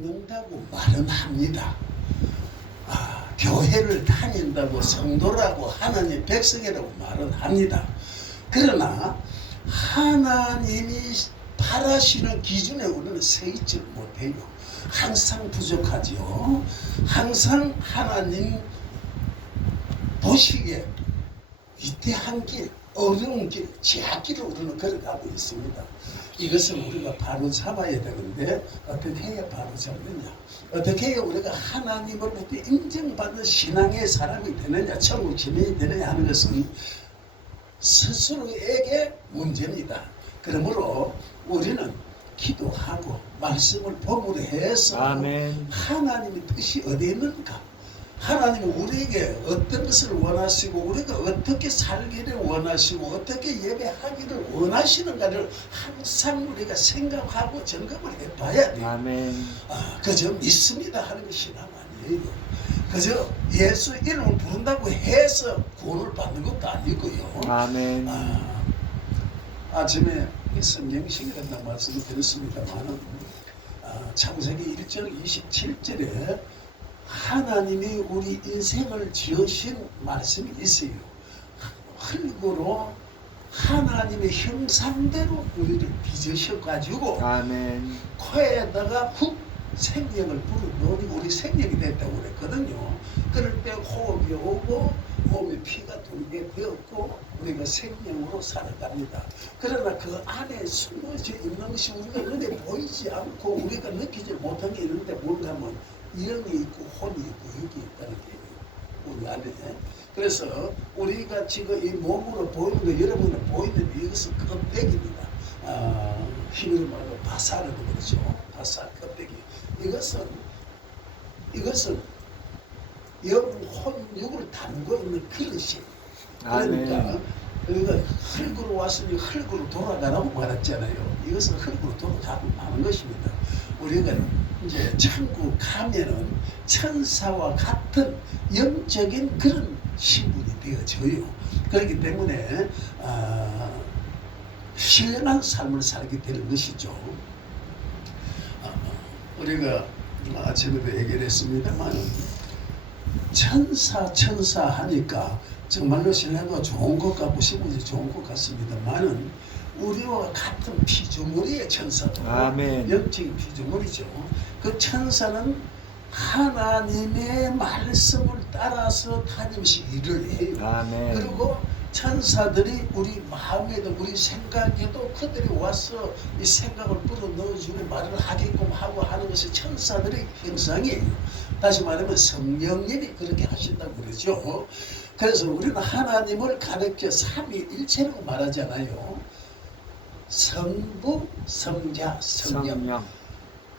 믿는다고 말은 합니다. 교회를 다닌다고 성도라고 하나님 백성이라고 말은 합니다. 그러나 하나님이 바라시는 기준에 우리는 서 있지 못해요. 항상 부족하죠. 항상 하나님 보시기에 위대한 길, 어려운 길, 제약길을 우리는 걸어가고 있습니다. 이것을 우리가 바로 잡아야 되는데 어떻게 해야 바로 잡느냐, 어떻게 해야 우리가 하나님으로부터 인정받는 신앙의 사람이 되느냐, 천국 시민이 되느냐 하는 것은 스스로에게 문제입니다. 그러므로 우리는 기도하고 말씀을 범으로 해서 아멘. 하나님의 뜻이 어디에 있는가, 하나님은 우리에게 어떤 것을 원하시고 우리가 어떻게 살기를 원하시고 어떻게 예배하기를 원하시는가를 항상 우리가 생각하고 점검을 해봐야 돼요. 아멘. 그저 믿습니다 하는 것이 신앙 아니에요. 그저 예수 이름을 부른다고 해서 구원을 받는 것도 아니고요. 아멘. 아침에 성경식이라는 말씀을 드렸습니다만 창세기 1장 27절에 하나님이 우리 인생을 지으신 말씀이 있어요. 흙으로 하나님의 형상대로 우리를 빚으셔가지고 아멘. 코에다가 훅 생명을 불어넣으니 우리 생명이 됐다고 그랬거든요. 그럴 때 호흡이 오고 몸에 피가 돌게 되었고 우리가 생명으로 살아갑니다. 그러나 그 안에 숨어져 있는 것이 우리가 눈에 보이지 않고 우리가 느끼지 못한 게 있는데 뭔가 하면 영이 있고 혼이 있고 육이 있다는 게 우리 안에. 그래서 우리가 지금 이 몸으로 보이는 거, 여러분은 보이는 이것은 껍데기입니다. 히브리 말로 바사르도 그렇죠. 바사 껍데기. 이것은 영, 혼, 육을 담고 있는 그릇이에요. 그러니까 흙으로 왔으니 흙으로 돌아가라고 말했잖아요. 이것은 흙으로 돌아가고 마는 것입니다. 우리가 이제 천국 가면은 천사와 같은 영적인 그런 신분이 되어져요. 그렇기 때문에 신령한 삶을 살게 되는 것이죠. 우리가 아침에도 얘기를 했습니다만 천사 하니까 정말로 신뢰가 좋은 것 같고 신분이 좋은 것 같습니다만은 우리와 같은 피조물이에요. 천사도 영적인 피조물이죠. 그 천사는 하나님의 말씀을 따라서 다니면서 일을 해요. 그리고 천사들이 우리 마음에도 우리 생각에도 그들이 와서 이 생각을 불어넣어주고 말을 하게끔 하고 하는 것이 천사들의 형상이에요. 다시 말하면 성령님이 그렇게 하신다고 그러죠. 그래서 우리는 하나님을 가르쳐 삼위일체라고 말하잖아요. 성부, 성자, 성령.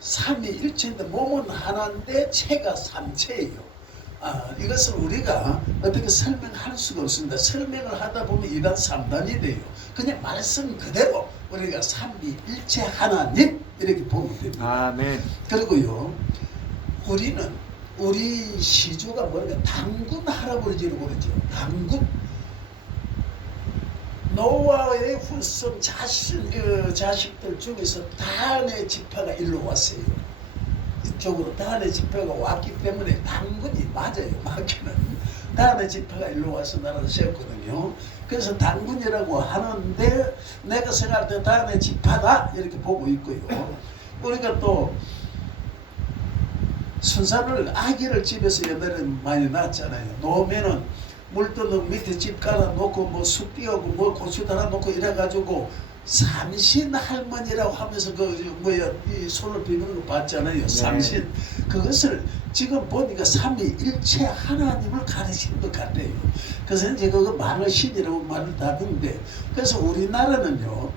삼위일체인데 몸은 하나인데 체가 삼체예요. 이것을 우리가 어떻게 설명할 수가 없습니다. 설명을 하다 보면 2단, 3단이 돼요. 그냥 말씀 그대로 우리가 삼위일체 하나님 이렇게 보면 됩니다. 아멘. 그리고요, 우리 시조가 뭐냐, 당군 할아버지라고 그러죠. 당군. 노아의 후손 자식들 중에서 다한의 지파가 일로 왔어요. 이쪽으로 다한의 지파가 왔기 때문에 당군이 맞아요. 맞기는 다한의 지파가 일로 와서 나라를 세웠거든요. 그래서 당군이라고 하는데 내가 생각할 때 다한의 지파다 이렇게 보고 있고요. 우리가 또 순사를 아기를 집에서 옛날에 많이 낳았잖아요. 놓으면은 물 떠놓고 밑에 집 깔아놓고 뭐 쑥 띄우고 뭐 고추 달아놓고 이래가지고 삼신 할머니라고 하면서 이 손을 비비는 거 봤잖아요. 삼신. 그것을 지금 보니까 삼위일체 하나님을 가르치는 것 같아요. 그래서 이제 그거 말을 신이라고 말을 하는데, 그래서 우리나라는요,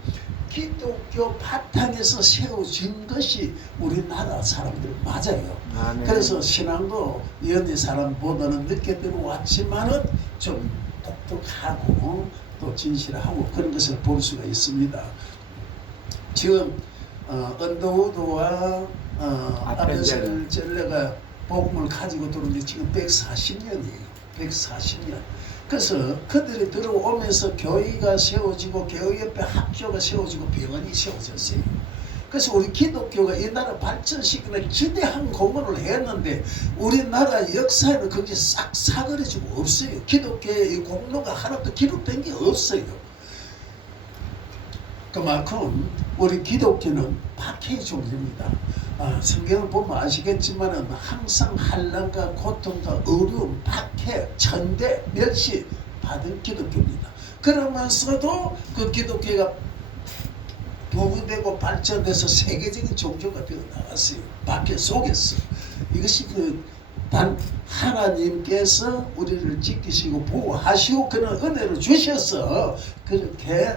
기독교 바탕에서 세워진 것이 우리나라 사람들 맞아요. 그래서 신앙도 연희 사람보다는 늦게 들어왔지만은 좀 독특하고 또 진실하고 그런 것을 볼 수가 있습니다. 지금 언더우드와 아펜젤레가 복음을 가지고 들어온 지 지금 140년이에요. 140년. 그래서 그들이 들어오면서 교회가 세워지고 교회 옆에 학교가 세워지고 병원이 세워졌어요. 그래서 우리 기독교가 이 나라 발전시키는 기대한 공헌을 했는데 우리나라 역사에는 그게 싹 사그려지고 없어요. 기독교의 이 공로가 하나도 기록된 게 없어요. 그만큼 우리 기독교는 박해의 종교입니다. 성경을 보면 아시겠지만은 항상 환난과 고통과 어려움, 박해, 천대, 멸시 받은 기독교입니다. 그러면서도 그 기독교가 부흥되고 발전돼서 세계적인 종교가 되어 나왔어요. 박해 속에서. 이것이 단 하나님께서 우리를 지키시고 보호하시고 그런 은혜를 주셔서 그렇게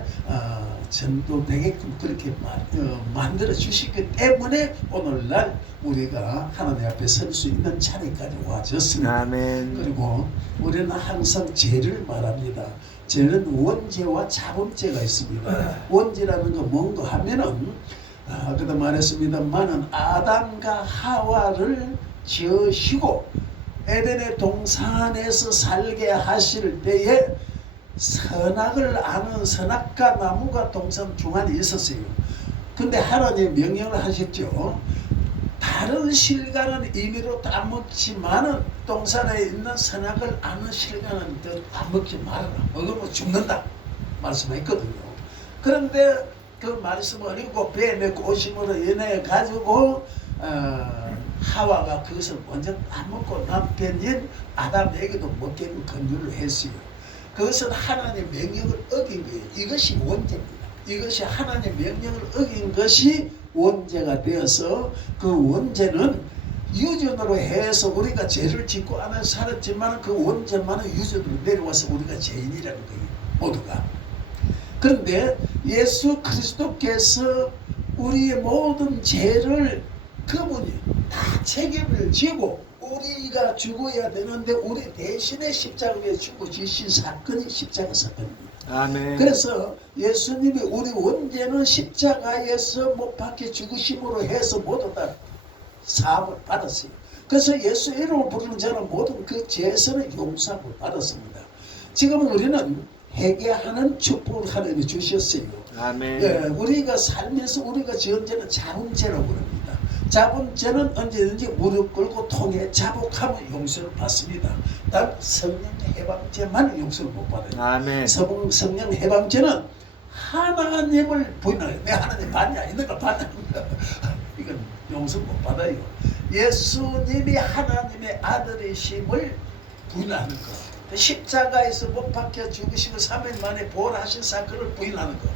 전도되게끔 그렇게 만들어 주시기 때문에 오늘날 우리가 하나님 앞에 설 수 있는 자리까지 와졌습니다. 아멘. 그리고 우리는 항상 죄를 말합니다. 죄는 원죄와 자범죄가 있습니다. 원죄라는 건 뭔가 하면은 아까도 말했습니다만은 아담과 하와를 지으시고 에덴의 동산에서 살게 하실 때에 선악을 아는 선악과 나무가 동산 중간에 있었어요. 근데 하나님 명령을 하셨죠. 다른 실과는 임의로 따먹지만은 동산에 있는 선악을 아는 실과는 따먹지 말아라. 먹으면 죽는다 말씀했거든요. 그런데 그 말씀을 읽고 뱀의 꼬심으로 인해 가지고 하와가 그것을 먼저 따먹고 남편인 아담에게도 먹게끔 권유를 했어요. 그것은 하나님의 명령을 어긴 거예요. 이것이 원죄입니다. 이것이 하나님의 명령을 어긴 것이 원죄가 되어서 그 원죄는 유전으로 해서 우리가 죄를 짓고 안 해서 살았지만 그 원죄만은 유전으로 내려와서 우리가 죄인이라는 거예요. 모두가. 그런데 예수 그리스도께서 우리의 모든 죄를 그분이 다 책임을 지고 우리가 죽어야 되는데 우리 대신에 십자가에 죽어지신 사건이 십자가 사건입니다. 아멘. 그래서 예수님이 우리 원죄는 십자가에서 못 박혀 죽으심으로 해서 모두 다 사함을 받았어요. 그래서 예수 이름을 부르는 자는 모든 그 죄에서는 용서함을 받았습니다. 지금 우리는 회개하는 축복을 하나님이 주셨어요. 아멘. 예, 우리가 살면서 우리가 지은 죄는 자범죄라고 합니다. 자범죄는 언제든지 무릎 꿇고 통해 자복하면 용서를 받습니다. 단 성령 해방죄만 용서를 못 받아요. 아멘. 성령 해방죄는 하나님을 부인하는 내 하나님 봤냐 있는가 봤냐 이건 용서 못 받아요. 예수님이 하나님의 아들이심을 부인하는 것, 십자가에서 못 박혀 죽으시고 3일 만에 부활하신 사건을 부인하는 것,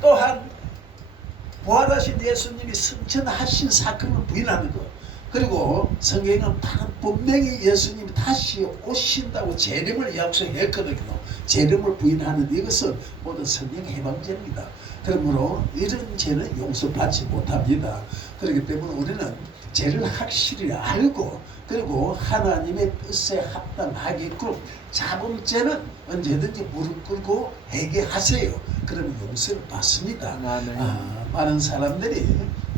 또한 부활하신 예수님이 승천하신 사건을 부인하는 것, 그리고 성경은 분명히 예수님이 다시 오신다고 재림을 약속했거든요. 재림을 부인하는 이것은 모두 성령 해방죄입니다. 그러므로 이런 죄는 용서받지 못합니다. 그렇기 때문에 우리는 죄를 확실히 알고 그리고 하나님의 뜻에 합당하게끔 자범죄는 언제든지 무릎 꿇고 회개하세요. 그러면 용서를 받습니다. 많은 사람들이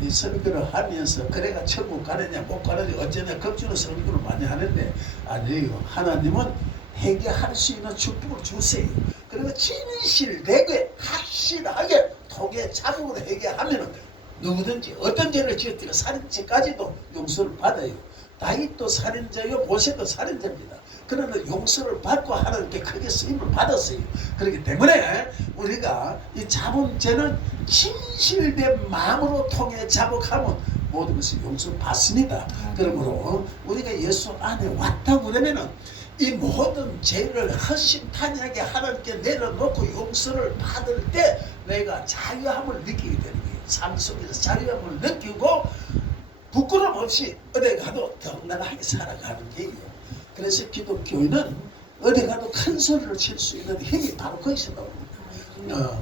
이 설교를 하면서 그래가 천국 가느냐 못 가느냐 어쩌냐 겁주는 설교를 많이 하는데 아니에요. 하나님은 회개할 수 있는 축복을 주세요. 그리고 진실되게 확실하게 통해 자복으로 회개하면은 누구든지 어떤 죄를 지었든 살인죄까지도 용서를 받아요. 다윗도 살인자요, 모세도 살인자입니다. 그러나 용서를 받고 하나님께 크게 쓰임을 받았어요. 그렇기 때문에 우리가 이 자범죄는 진실된 마음으로 통해 자복하면 모든 것을 용서를 받습니다. 그러므로 우리가 예수 안에 왔다고 그러면은 이 모든 죄를 허심탄회하게 하나님께 내려놓고 용서를 받을 때 내가 자유함을 느끼게 되는 거예요. 삶 속에서 자유함을 느끼고 부끄럼 없이 어디 가도 덩달하게 살아가는 게요. 그래서 기독교인은 어디 가도 큰 소리를 칠 수 있는 힘이 바로 거기서 나옵니다.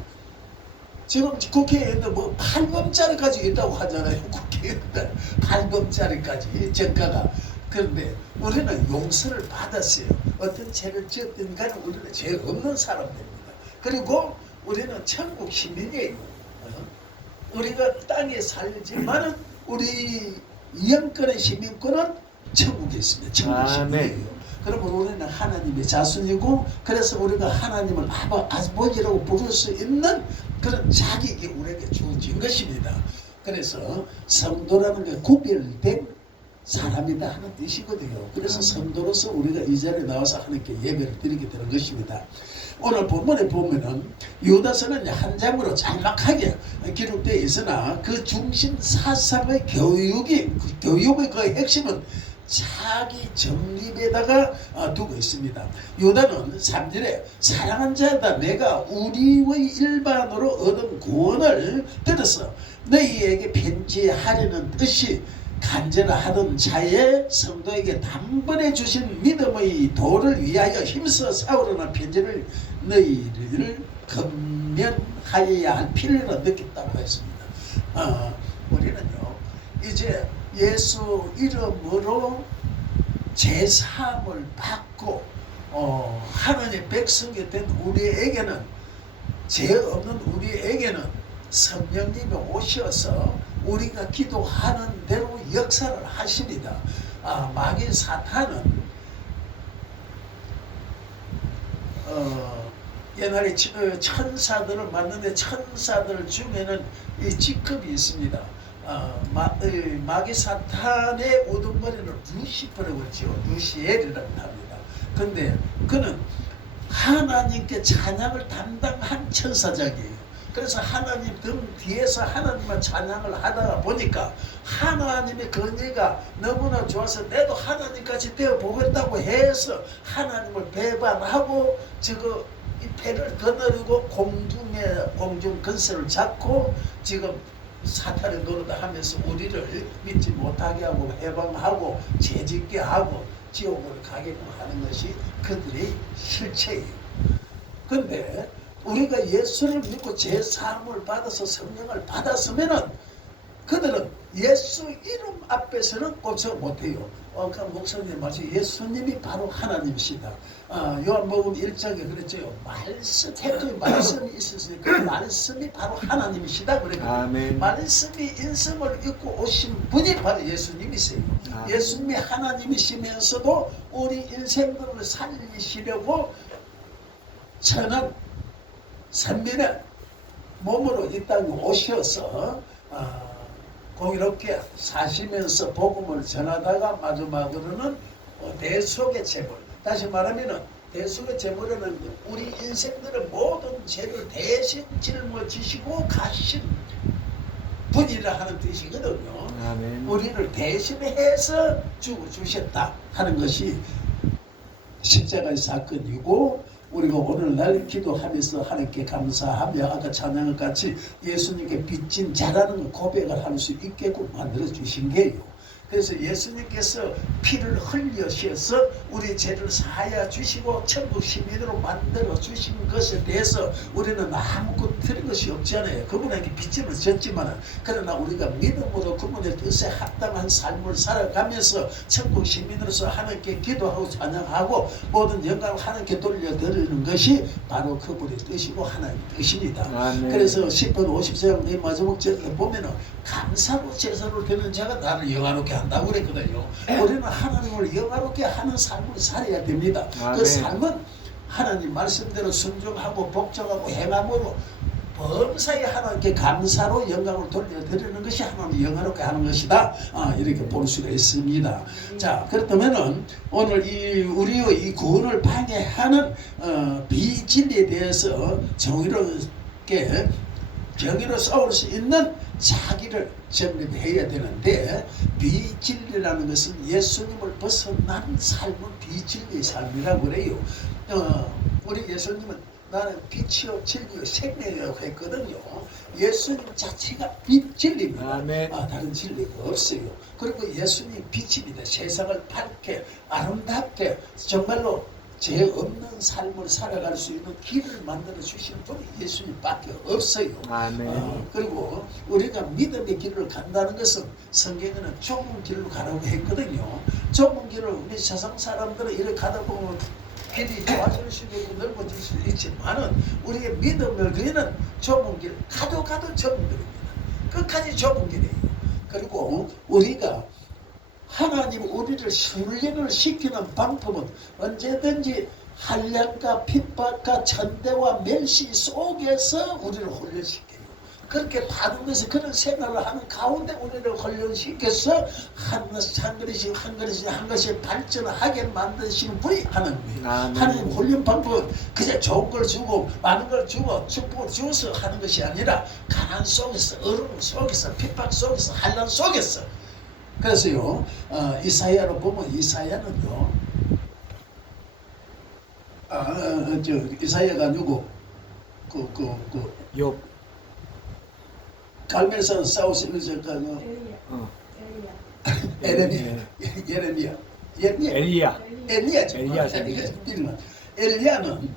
지금 국회의원들 뭐 8검짜리까지 있다고 하잖아요. 국회의원들 8검짜리까지 정가가. 그런데 우리는 용서를 받았어요. 어떤 죄를 지었든 간에 우리는 죄 없는 사람들입니다. 그리고 우리는 천국 시민이에요. 우리가 땅에 살지만은 우리 이양권의 시민권은 천국에 있습니다. 천국 시민이에요. 그러면 우리는 하나님의 자손이고 그래서 우리가 하나님을 아버지라고 부를 수 있는 그런 자격이 우리에게 주어진 것입니다. 그래서 성도라는 게 구별된 사람이다 하는 뜻이거든요. 그래서 성도로서 우리가 이 자리에 나와서 하나님께 예배를 드리게 되는 것입니다. 오늘 본문에 보면은 유다서는 한 장으로 짤막하게 기록되어 있으나 그 중심 사상의 교육의 그 핵심은 자기 정립에다가 두고 있습니다. 유다는 3절에 사랑한 자다 내가 우리의 일반으로 얻은 구원을 들어서 너희에게 편지하려는 뜻이 간절하던 자의 성도에게 단번에 주신 믿음의 도를 위하여 힘써 싸우려는 편지를 너희를 건면하여야 할 필요를 느꼈다고 했습니다. 우리는요 이제 예수 이름으로 제사함을 받고 하나님의 백성이 된 우리에게는 죄 없는 우리에게는 성령님이 오셔서 우리가 기도하는 대로 역사를 하십니다. 마귀 사탄은 옛날에 천사들을 만드는데 천사들 중에는 이 직급이 있습니다. 마귀 사탄의 우두머리는 루시퍼라고 그러죠. 루시엘이라고 합니다. 근데 그는 하나님께 찬양을 담당한 천사장이에요. 그래서 하나님 등 뒤에서 하나님만 찬양을 하다가 보니까 하나님의 건의가 너무나 좋아서 내도 하나님까지 되어보겠다고 해서 하나님을 배반하고 이 배를 거느리고 공중 근세를 잡고 지금 사탄의 노릇을 하면서 우리를 믿지 못하게 하고 해방하고 죄짓게 하고 지옥으로 가게끔 하는 것이 그들의 실체예요. 근데 우리가 예수를 믿고 제사함을 받아서 성령을 받았으면은 그들은 예수 이름 앞에서는 꼼짝 못해요. 아까 목사님 말씀 예수님이 바로 하나님이시다. 요한복음 1장에 그랬죠. 말씀이 있었으니 그 말씀이 바로 하나님이시다 그랬거든요. 말씀이 인성을 입고 오신 분이 바로 예수님이세요. 예수님이 하나님이시면서도 우리 인생들을 살리시려고 천한 선민의 몸으로 이 땅에 오셔서 공의롭게 사시면서 복음을 전하다가 마지막으로는 대속의 제물, 다시 말하면 대속의 제물은 우리 인생들의 모든 죄를 대신 짊어지시고 가신 분이라 하는 뜻이거든요. 아멘. 우리를 대신해서 주셨다 하는 것이 십자가의 사건이고, 우리가 오늘날 기도하면서 하나님께 감사하며 아까 찬양을 같이 예수님께 빚진 자라는 고백을 할 수 있게끔 만들어 주신 게요. 그래서 예수님께서 피를 흘려셔서 우리 죄를 사하여 주시고 천국 시민으로 만들어 주신 것에 대해서 우리는 아무것도 틀린 것이 없잖아요. 그분에게 빚짐을 졌지만 그러나 우리가 믿음으로 그분의 뜻에 합당한 삶을 살아가면서 천국 시민으로서 하나님께 기도하고 찬양하고 모든 영광을 하나님께 돌려드리는 것이 바로 그분의 뜻이고 하나님의 뜻입니다. 아멘. 그래서 10편 50장 마지막 절에 보면은 감사로 제사를 드리는 자가 나를 영화롭게 한다고 그랬거든요. 우리는 하나님을 영화롭게 하는 삶을 살아야 됩니다. 아멘. 그 삶은 하나님 말씀대로 순종하고 복종하고 행함으로 범사에 하나님께 감사로 영광을 돌려드리는 것이 하나님 영화롭게 하는 것이다. 이렇게 볼 수가 있습니다. 자, 그렇다면은 오늘 우리의 이 구원을 방해하는 비진리에 대해서 정의롭게 정의로 싸울 수 있는 자기를 정립해야 되는데, 비진리라는 것은 예수님을 벗어난 삶은 비진리의 삶이라고 그래요. 우리 예수님은 나는 빛이요 진리요 생명이라고 했거든요. 예수님 자체가 빛 진리입니다. 다른 진리가 없어요. 그리고 예수님 빛입니다. 세상을 밝게 아름답게 정말로 죄 없는 삶을 살아갈 수 있는 길을 만들어 주신 분이 예수님밖에 없어요. 그리고 우리가 믿음의 길을 간다는 것은 성경에는 좁은 길로 가라고 했거든요. 좁은 길을 우리 세상 사람들은 이렇게 가다 보면 길이 좋아질 수도 있고 넓어질 수도 있지만은 우리의 믿음을 그리는 좁은 길, 가도 좁은 길입니다. 끝까지 좁은 길이에요. 그리고 우리가 하나님 우리를 훈련을 시키는 방법은 언제든지 한량과 핍박과 천대와 멸시 속에서 우리를 훈련시켜요. 그렇게 받으면서 그런 생활을 하는 가운데 우리를 훈련시켜서 한 그릇씩 한 그릇씩 한 것이 발전하게 만드시는 분이 하나님이에요. 하나님 훈련 방법은 그냥 좋은 걸 주고 많은 걸 주고 축복을 주어서 하는 것이 아니라 가난 속에서 어려움 속에서 핍박 속에서 환난 속에서. 그래서요 이사야로 보면 이사야는요 이사야가 누구 욥. 갈멜산 싸우시 예레미야 엘리야는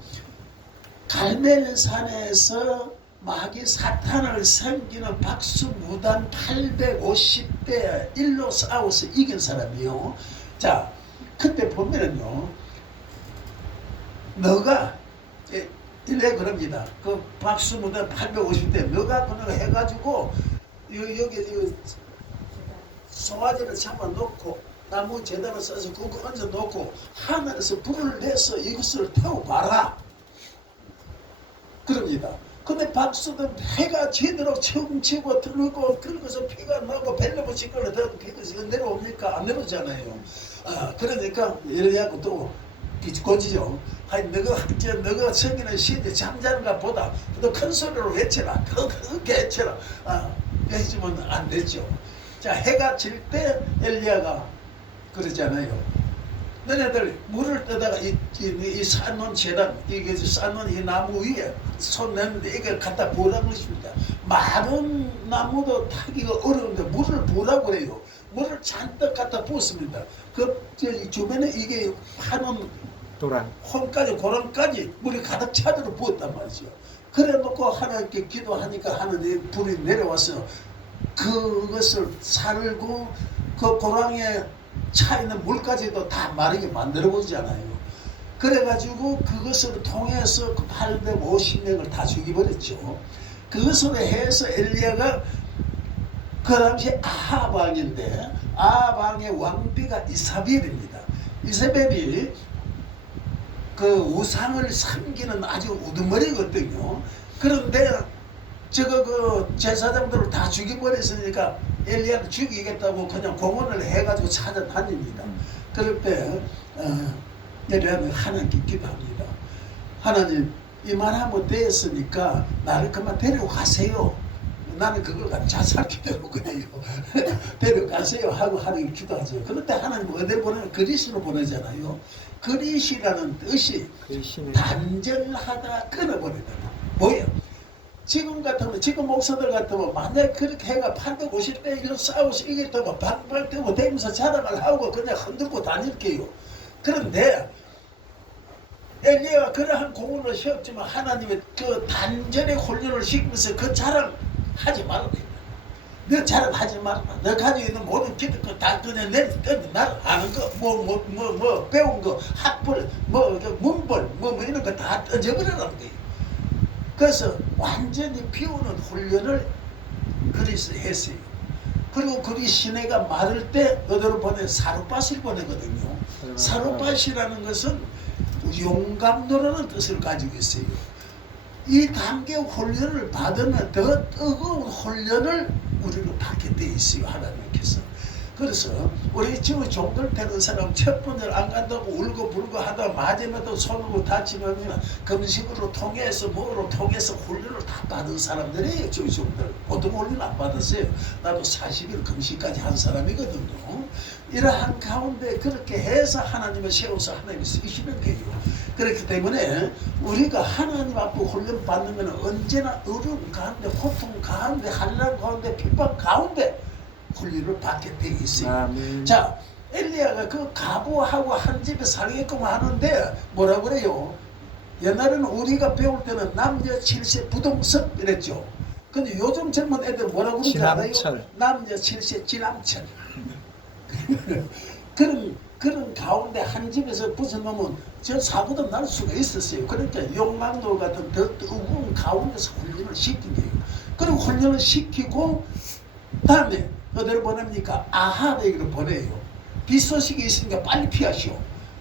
갈멜산에서 마귀 사탄을 섬기는 박수 무단 850대 1로 싸워서 이긴 사람이요. 자, 그때 보면은요, 너가 일레 그럽니다. 그 박수 무단 850대 너가 그거 해가지고 여기 송아지를 잡아놓고 나무 재단을 써서 그거 얹어놓고 하늘에서 불을 내서 이것을 태워봐라. 그럽니다. 근데 박수는 해가 지도록 치고 들고 긁어서 피가 나고 벨레붙이 걸려 들어도 피가 내려옵니까? 안 내려오잖아요. 그러니까 이래갖고 또 비꼬지죠. 아니 너가 성기는 시대 잠자는가 보다 더 큰 소리로 외쳐라. 더 크게 외쳐라. 외치면 안 되죠. 자, 해가 질 때 엘리야가 그러잖아요. 너네들 물을 떠다가 이 쌓는 재단, 이게 쌓는 이 나무 위에 손 내는데 이걸 갖다 부으라고 했습니다. 마른 나무도 타기가 어려운데 물을 부으라고 그래요. 물을 잔뜩 갖다 부었습니다. 그 주변에 이게 한원 도랑 홈까지 고랑까지 물이 가득 차도록 부었단 말이죠. 그래 놓고 하나님께 기도하니까 하나님 불이 내려와서 그것을 살고 그 고랑에 차 있는 물까지도 다 마르게 만들어 보잖아요. 그래가지고 그것을 통해서 그 850명을 다 죽여버렸죠. 그것으로 해서 엘리야가 그 당시 아합 왕인데 아합 왕의 왕비가 이사벨입니다. 이사벨이 그 우상을 섬기는 아주 우두머리거든요. 그런데 저거 그 제사장들을 다 죽여버렸으니까 엘리야를 죽이겠다고 그냥 공언을 해가지고 찾아다닙니다. 그럴 때 엘리야는 하나님께 기도합니다. 하나님 이만하면 되었으니까 나를 그만 데려가세요. 나는 그걸 가지고 자살기도로 그래요. 데려가세요 하고 하나님 기도하죠. 그런데 하나님 어딜 보내면 그리스로 보내잖아요. 그리시라는 뜻이 단절하다 끊어버리다. 뭐예요? 지금 같으면 지금 목사들 같으면 만약 그렇게 해가 850대 이런 싸워서 이겼다고 방방 뜨고 대면서 자랑을 하고 그냥 흔들고 다닐게요. 그런데 엘리야가 그러한 공헌을 세웠지만 하나님의 그 단전의 훈련을 시키면서 그 자랑하지 말라. 너 자랑하지 말라. 너 가지고 있는 모든 기득 다 그냥 나를 아는 거 뭐 배운 거 학벌 문벌 이런 거 다 던져버리라는 거예요. 그래서 완전히 비우는 훈련을 그리스 했어요. 그리고 그리 시내가 마를 때 어디로 보내? 사르밧을 보내거든요. 사르밧이라는 것은 용감노라는 뜻을 가지고 있어요. 이 단계 훈련을 받으면 더 뜨거운 훈련을 우리는 받게 돼 있어요. 하나님께서. 그래서 우리 지금 종들 되는 사람 첫 번째를 안 간다고 울고 불고 하다 마지막에 손으로 다치면 금식으로 통해서 뭐로 통해서 훈련을 다 받은 사람들이에요. 저희 종들. 보통 훈련 안 받았어요. 나도 40일 금식까지 한 사람이거든요. 이러한 가운데 그렇게 해서 하나님을 세워서 하나님이 쓰시는 거예요. 그렇기 때문에 우리가 하나님 앞에 훈련 받는 것은 언제나 어려움 가운데 고통 가운데 환난 가운데 핍박 가운데 훈련을 받게 되어 있어요. 아멘. 자, 엘리야가 그 가부하고 한 집에 살게끔 하는데 뭐라 그래요? 옛날에는 우리가 배울 때는 남녀 7세 부동석 이랬죠. 근데 요즘 젊은 애들 뭐라고 그러는지 알아요? 남녀 7세 지남철. 그런 가운데 한 집에서 붙여놓으면 저 사고도 날 수가 있었어요. 그러니까 용광로 같은 더 뜨거운 가운데서 훈련을 시킨 거예요. 그리고 훈련을 시키고 다음에 어디로 보냅니까? 아합에게로 보내요. 빗소식이 있으니까 빨리 피하시오.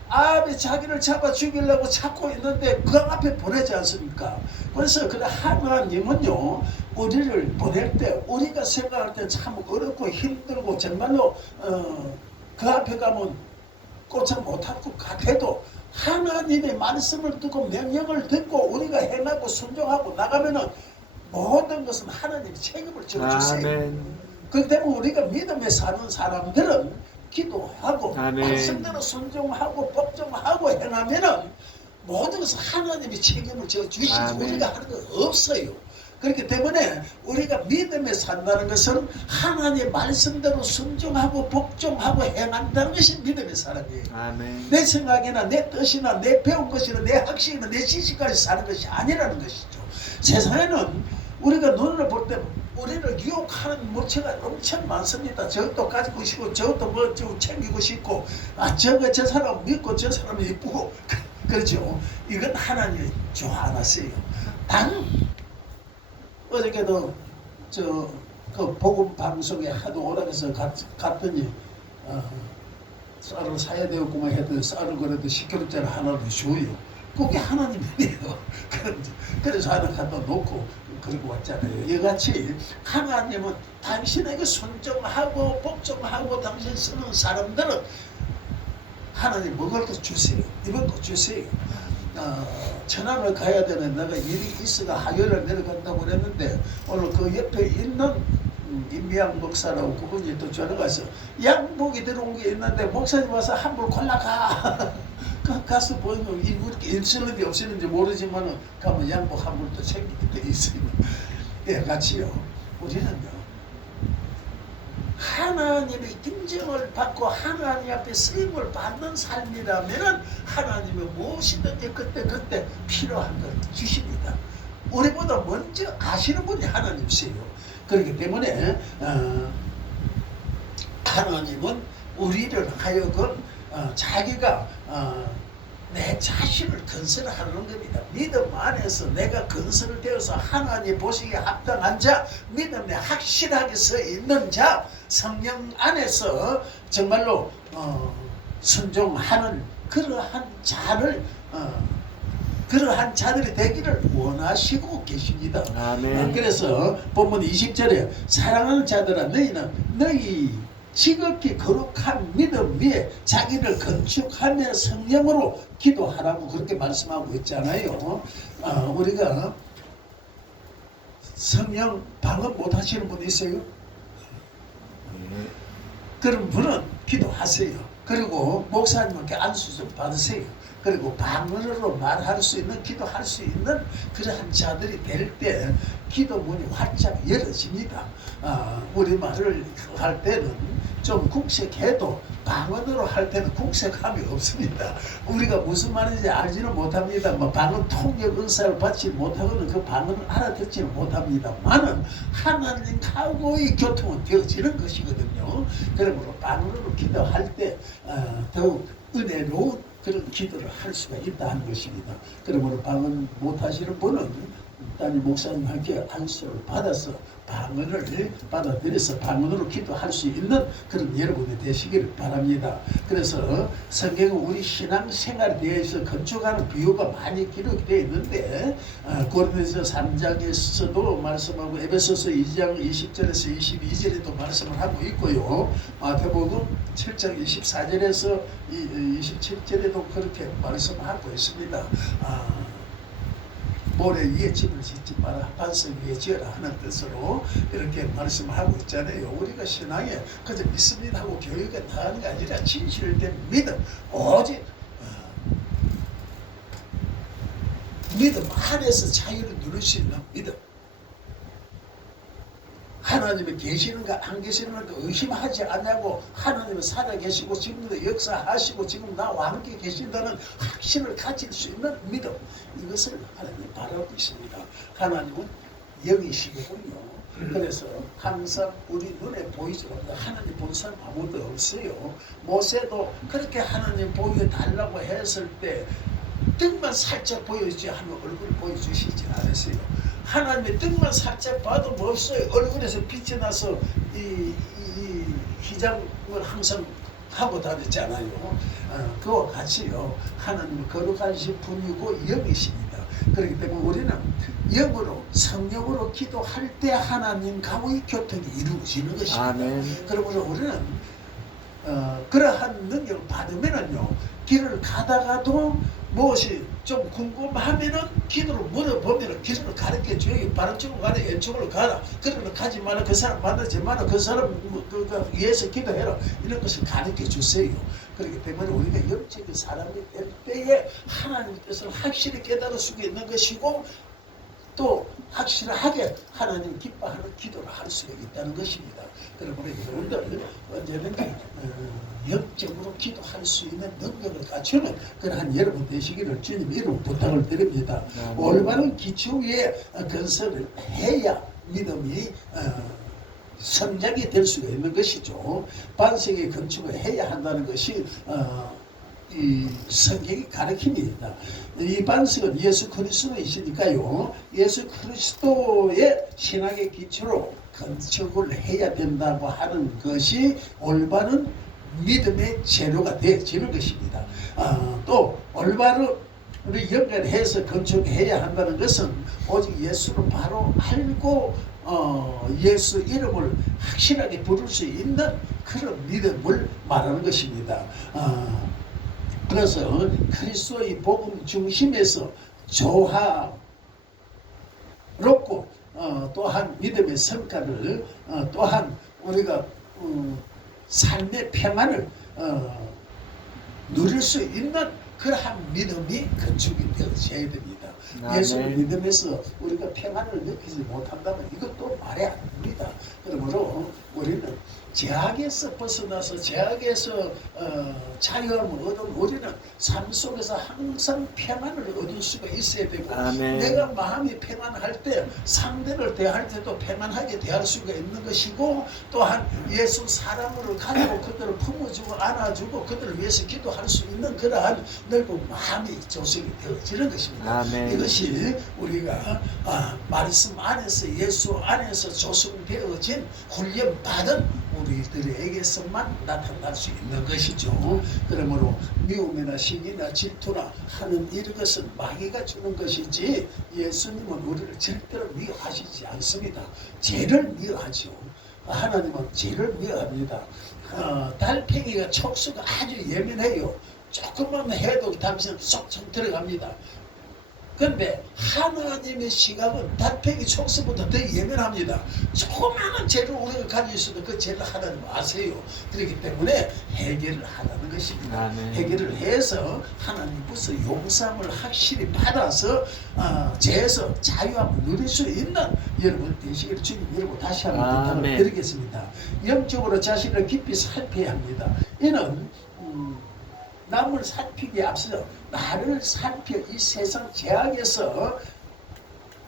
아합이 자기를 잡아 죽이려고 찾고 있는데 그 앞에 보내지 않습니까? 그래서 그래 하나님은요 우리를 보낼 때 우리가 생각할 때 참 어렵고 힘들고 정말로 그 앞에 가면 꼼짝 못할 것 같아도 하나님의 말씀을 듣고 명령을 듣고 우리가 행하고 순종하고 나가면은 모든 것은 하나님이 책임을 져주세요. 그렇기 때문에 우리가 믿음에 사는 사람들은 기도하고 말씀대로 순종하고 복종하고 행하면은 모든 것은 하나님이 책임을 져주시지 우리가 하는 거 없어요. 그렇기 때문에 우리가 믿음에 산다는 것은 하나님의 말씀대로 순종하고 복종하고 행한다는 것이 믿음의 사람이에요. 내 생각이나 내 뜻이나 내 배운 것이나 내 학식이나 내 지식까지 사는 것이 아니라는 것이죠. 세상에는 우리가 눈으로 볼 때 우리를 유혹하는 물체가 엄청 많습니다. 저것도 가지고 싶고 저것도 뭐 좀 챙기고 싶고 저 사람 믿고 저 사람 이쁘고 그렇죠. 이건 하나님이 좋아하세요. 단 어저께도 그 복음 방송에 하도 오락해서 갔더니 쌀을 사야 되겠구만 해도 쌀을 그래도 10kg짜리 하나를 줘요. 그게 하나님이에요. 그래서 하나 갖다 놓고 그러고 왔잖아요. 이같이 하나님은 당신에게 순종하고 복종하고 당신 쓰는 사람들은 하나님 먹을 것 주세요. 입을 것 주세요. 천안을 가야 되는 내가 일이 있어가 하요를 내려간다고 그랬는데 오늘 그 옆에 있는 임미양 목사라고 그분이 또 전화가 와서 양복이 들어온 게 있는데 목사님 와서 한 벌 골라가 가서 보면 이렇게 인슬립이 없었는지 모르지만 가면 양복 한 벌도 챙기게 돼 있어요. 예, 같이요. 우리는요 하나님의 인정을 받고 하나님 앞에 쓰임을 받는 삶이라면 하나님이 무엇이든지 그때 필요한 걸 주십니다. 우리보다 먼저 아시는 분이 하나님이세요. 그렇기 때문에 하나님은 우리를 하여금 자기가 내 자신을 건설하는 겁니다. 믿음 안에서 내가 건설되어서 하나님 보시기에 합당한 자, 믿음에 확실하게 서 있는 자, 성령 안에서 정말로 순종하는 그러한 자를 그러한 자들이 되기를 원하시고 계십니다. 그래서 본문 20절에 사랑하는 자들아 너희 지극히 거룩한 믿음 위에 자기를 건축하며 성령으로 기도하라고 그렇게 말씀하고 있잖아요. 우리가 성령 방언 못 하시는 분 있어요? 그런 분은 기도하세요. 그리고 목사님께 안수 좀 받으세요. 그리고 방언으로 말할 수 있는 기도할 수 있는 그러한 자들이 될 때 기도 문이 활짝 열어집니다. 우리말을 할 때는 좀 국색해도 방언으로 할 때는 국색함이 없습니다. 우리가 무슨 말인지 알지는 못합니다. 방언 통역 은사를 받지 못하고는 그 방언을 알아듣지는 못합니다만은 하나님하고의 교통은 되어지는 것이거든요. 그러므로 방언으로 기도할 때 더욱 은혜로운 그런 기도를 할 수가 있다는 것입니다. 그러므로 방언 못하시는 분은 단임 목사님께 안수를 받아서 방언을 받아들여서 방언으로 기도할 수 있는 그런 여러분이 되시기를 바랍니다. 그래서 성경은 우리 신앙생활에 대해서 건축하는 비유가 많이 기록이 되어 있는데 고린도서 3장에서도 말씀하고 에베소서 2장 20절에서 22절에도 말씀을 하고 있고요. 마태복음 7장 24절에서 27절에도 그렇게 말씀하고 있습니다. 모래 위에 집을 짓지 마라 반석 위에 지어라 하는 뜻으로 이렇게 말씀하고 있잖아요. 우리가 신앙에 그저 믿습니다 하고 교육에 나가는 게 아니라 진실된 믿음, 오직 믿음 안에서 자유를 누릴 수 있는 믿음, 하나님이 계시는가 안 계시는가 의심하지 않냐고 하나님은 살아계시고 지금도 역사하시고 지금 나와 함께 계신다는 확신을 가질 수 있는 믿음, 이것을 하나님이 바라고 있습니다. 하나님은 영이시거든요. 그래서 항상 우리 눈에 보이지 않는 하나님 본 사람 아무도 없어요. 모세도 그렇게 하나님 보여달라고 했을 때 등만 살짝 보여주지 하면 얼굴 보여주시지 않으세요. 하나님의 등만 살짝 봐도 뭐 없어요. 얼굴에서 빛이 나서 이 희장을 항상 하고 다녔잖아요. 그와 같이요. 하나님은 거룩하신 분이고 영이십니다. 그렇기 때문에 우리는 영으로 성령으로 기도할 때 하나님과의 교통이 이루어지는 것입니다. 아멘. 그러므로 우리는 그러한 능력을 받으면은요, 길을 가다가도 무엇이 좀 궁금하면은 기도를 물어보면은 길을 가르쳐 줘요. 바른 쪽으로 가라, 왼쪽으로 가라. 그러면 가지 마라. 그 사람 만나지 마라. 그 사람 위해서 기도해라. 이런 것을 가르쳐 주세요. 그렇기 때문에 우리가 영적인 사람이 될 때에 하나님의 뜻을 확실히 깨달을 수가 있는 것이고, 또 확실하게 하나님 기뻐하는 기도를 할 수가 있다는 것입니다. 그러므로 여러분들 언제든지 영적으로 기도할 수 있는 능력을 갖추는 그러한 여러분 되시기를 주님 이름 부탁을 드립니다. 올바른 기초 위에 건설을 해야 믿음이 성장이 될 수가 있는 것이죠. 반석의 건축을 해야 한다는 것이 이 성경이 가르칩니다. 이 반석은 예수 그리스도이시니까요. 예수 그리스도의 신학의 기초로 건축을 해야 된다고 하는 것이 올바른 믿음의 재료가 되어지는 것입니다. 또 올바른 우리 연결해서 건축해야 한다는 것은 오직 예수를 바로 알고 예수 이름을 확실하게 부를 수 있는 그런 믿음을 말하는 것입니다. 그래서 그리스도의 복음 중심에서 조화롭고 또한 믿음의 성과를 또한 우리가 삶의 평안을 누릴 수 있는 그러한 믿음이 건축이 되어져야 됩니다. 예수를 믿으면서 우리가 평안을 느끼지 못한다면 이것도 말이 안 됩니다. 그러므로 우리는 죄악에서 벗어나서 죄악에서 자유함을 얻은 우리는 삶 속에서 항상 평안을 얻을 수가 있어야 되고, 내가 마음이 평안할 때 상대를 대할 때도 평안하게 대할 수가 있는 것이고, 또한 예수 사랑으로 가지고 그들을 품어주고 안아주고 그들을 위해서 기도할 수 있는 그러한 넓은 마음이 조성이 되어지는 것입니다. 이것이 우리가 말씀 안에서 예수 안에서 조성되어진 훈련받은 우리들에게서만 나타날 수 있는 것이죠. 그러므로 미움이나 시기나 질투나 하는 이것은 마귀가 주는 것이지 예수님은 우리를 절대로 미워하시지 않습니다. 죄를 미워하죠. 하나님은 죄를 미워합니다. 달팽이가 촉수가 아주 예민해요. 조금만 해도 당신은 쏙쏙 들어갑니다. 그런데 하나님의 시각은 달팽이 촉수보다 더 예민합니다. 조그마한 죄를 우리가 가지고 있어도 그 죄를 하나님 아세요. 그렇기 때문에 해결을 하라는 것입니다. 해결을 해서 하나님께서 용서함을 확실히 받아서 죄에서 자유함을 누릴 수 있는 여러분 되시기를 주님 이름으로 다시 한번 부탁을 드리겠습니다. 영적으로 자신을 깊이 살펴야 합니다. 이는 남을 살피기에 앞서서 나를 살펴 이 세상 죄악에서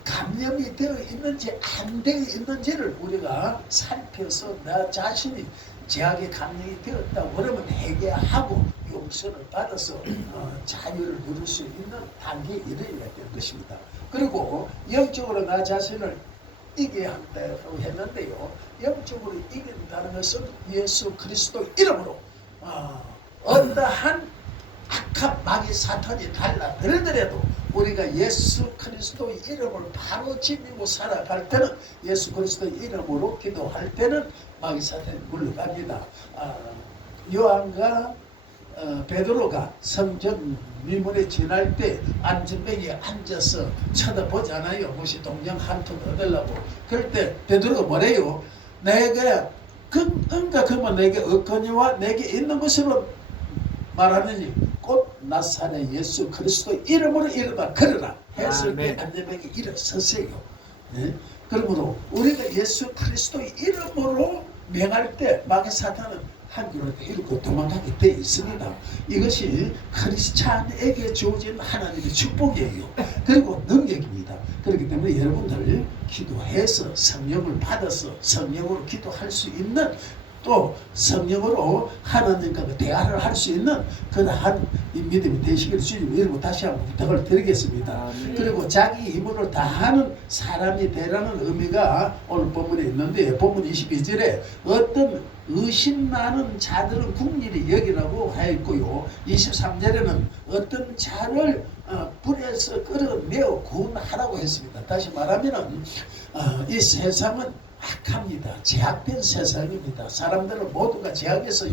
감염이 되어 있는지 안 되어 있는지를 우리가 살펴서 나 자신이 죄악에 감염이 되었다고 그러면 회개하고 용서를 받아서 자유를 누릴 수 있는 단계에 이르러야 되는 것입니다. 그리고 영적으로 나 자신을 이겨야 한다고 했는데요. 영적으로 이긴다는 것은 예수 그리스도 이름으로 어떠한 악한 마귀 사탄이 달라들더라도 우리가 예수 그리스도의 이름을 바로 지니고 살아갈 때는 예수 그리스도의 이름으로 기도할 때는 마귀 사탄이 물러갑니다. 요한과 베드로가 성전 미문에 지날 때 안전뱅이에 앉아서 쳐다보잖아요. 무엇이 동양 한턱 얻으려고. 그럴 때 베드로가 뭐래요? 내가 그만 내게 없거니와 내게 있는 것으로 말하느니 곧 나사렛 예수 그리스도 이름으로 일어나 걸으라 했을 때 안전뱅이 일어섰어요. 네? 그러므로 우리가 예수 그리스도의 이름으로 명할 때 마귀 사탄은 한 그릇 잃고 도망가게 되어 있습니다. 이것이 크리스찬에게 주어진 하나님의 축복이에요. 그리고 능력입니다. 그렇기 때문에 여러분들 기도해서 성령을 받아서 성령으로 기도할 수 있는 또 성령으로 하나님과 대화를 할 수 있는 그러한 이 믿음이 되시기를 주님 이름으로 다시 한번 부탁을 드리겠습니다. 그리고 자기 힘으로 다하는 사람이 되라는 의미가 오늘 본문에 있는데 본문 22절에 어떤 의심 많은 자들은 국리를 여기라고 하였고요. 23절에는 어떤 자를 불에서 끌어내어 구원하라고 했습니다. 다시 말하면 이 세상은 악합니다. 제약된 세상입니다. 사람들은 모두가 제약에서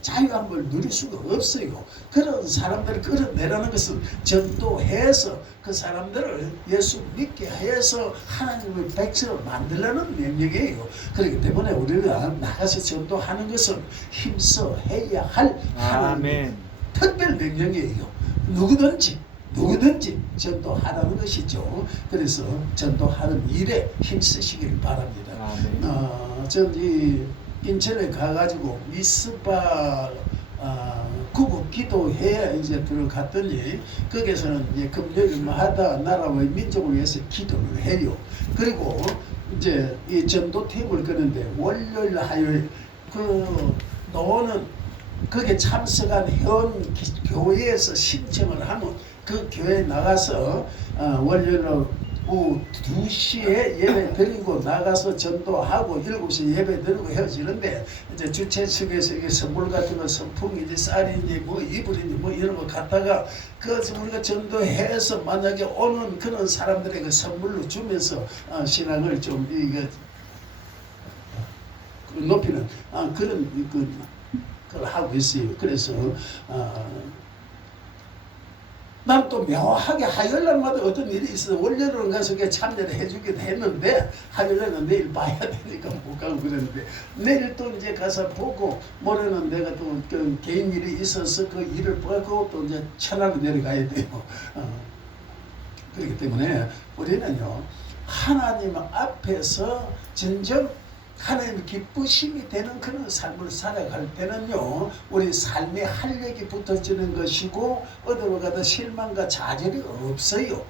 자유함을 누릴 수가 없어요. 그런 사람들을 끌어내라는 것은 전도해서 그 사람들을 예수 믿게 해서 하나님의 백성을 만들라는 명령이에요. 그렇기 때문에 우리가 나가서 전도하는 것은 힘써 해야 할 하나님의 특별 명령이에요. 누구든지 전도하라는 것이죠. 그래서 전도하는 일에 힘쓰시길 바랍니다. 전 이 인천에 가가지고 미스바 구국 기도회에 이제 들어갔더니 거기서는 이제 금요일마다 나라와 민족을 위해서 기도를 해요. 그리고 이제 이 전도팀을 끄는데 월요일 화요일 그 노는 거기에 참석한 현 교회에서 신청을 하면 그 교회에 나가서 월요일 오후 2시에 예배 드리고 나가서 전도하고 7시에 예배 드리고 헤어지는데 이제 주최 측에서 이게 선물 같은 거 선풍이지 쌀이니 뭐 이불이니 뭐 이런 거 갖다가 그것을 우리가 전도해서 만약에 오는 그런 사람들에게 선물로 주면서 신앙을 좀 이게 높이는 그런 그걸 하고 있어요. 그래서 난 또 묘하게 화요일날마다 어떤 일이 있어서 월요일은 가서 참여를 해주긴 했는데 화요일날은 내일 봐야 되니까 못 가고 그랬는데 내일 또 이제 가서 보고 모레는 내가 또 개인 일이 있어서 그 일을 보고 또 이제 천안으로 내려가야 돼요. 그렇기 때문에 우리는요 하나님 앞에서 진정 하나님의 기쁘심이 되는 그런 삶을 살아갈 때는요 우리 삶의 활력이 붙어지는 것이고 어디로 가도 실망과 좌절이 없어요.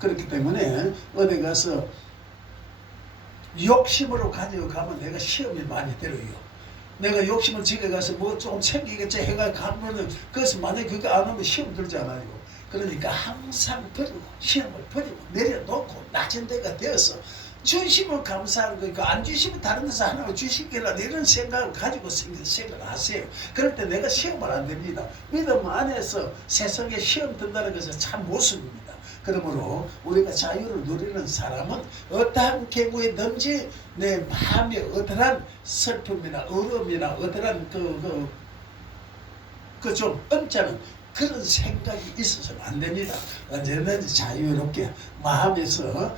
그렇기 때문에 어디 가서 욕심으로 가지고 가면 내가 시험이 많이 들어요. 내가 욕심을 집에 가서 뭐 좀 챙기겠지 해가 가면은 그래서 만약에 그거 안 하면 시험 들잖아요. 그러니까 항상 버리고 시험을 버리고 내려놓고 낮은 데가 되어서 주시면 감사한 거니까 안 주시면 다른 데서 하나를 주시기라 이런 생각을 가지고 생각을 하세요. 그럴 때 내가 시험을 안 됩니다. 믿음 안에서 세상에 시험 든다는 것은 참 모습입니다. 그러므로 우리가 자유를 누리는 사람은 어떠한 경우에든지 내 마음에 어떠한 슬픔이나 어려움이나 어떠한 그 좀 언짢은 그런 생각이 있어서는 안 됩니다. 언제든지 자유롭게 마음에서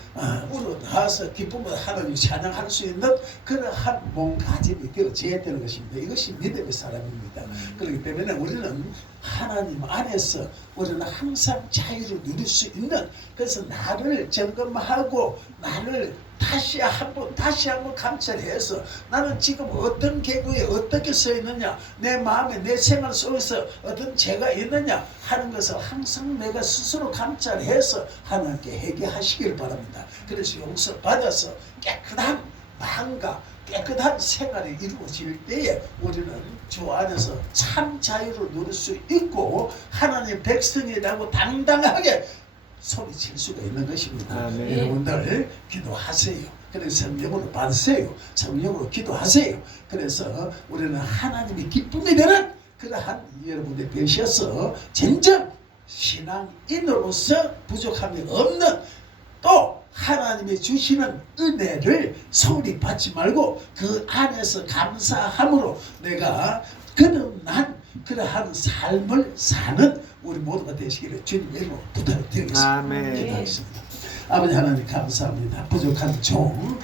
우러나와서 기쁨을 하나님 찬양할 수 있는 그러한 몸가짐이 되어져야 되는 것입니다. 이것이 믿음의 사람입니다. 그렇기 때문에 우리는 하나님 안에서 우리는 항상 자유를 누릴 수 있는 그래서 나를 점검하고 나를 다시 한번 감찰해서 나는 지금 어떤 계곡에 어떻게 서 있느냐 내 마음에 내 생활 속에서 어떤 죄가 있느냐 하는 것을 항상 내가 스스로 감찰해서 하나님께 회개하시길 바랍니다. 그래서 용서받아서 깨끗한 마음과 깨끗한 생활이 이루어질 때에 우리는 주 안에서 참 자유를 누릴 수 있고 하나님의 백성이라고 당당하게 소리칠 수가 있는 것입니다. 여러분들 기도하세요. 그래서 성령으로 받으세요. 성령으로 기도하세요. 그래서 우리는 하나님이 기쁨이 되는 그러한 여러분들 되셔서 진정 신앙인으로서 부족함이 없는 또 하나님이 주시는 은혜를 소홀히 받지 말고 그 안에서 감사함으로 내가 거듭난 그러한 삶을 사는 우리 모두가 되시기를 주님 이름으로 부탁을 드리겠습니다. 기도하겠습니다. 아버지 하나님 감사합니다. 부족한 종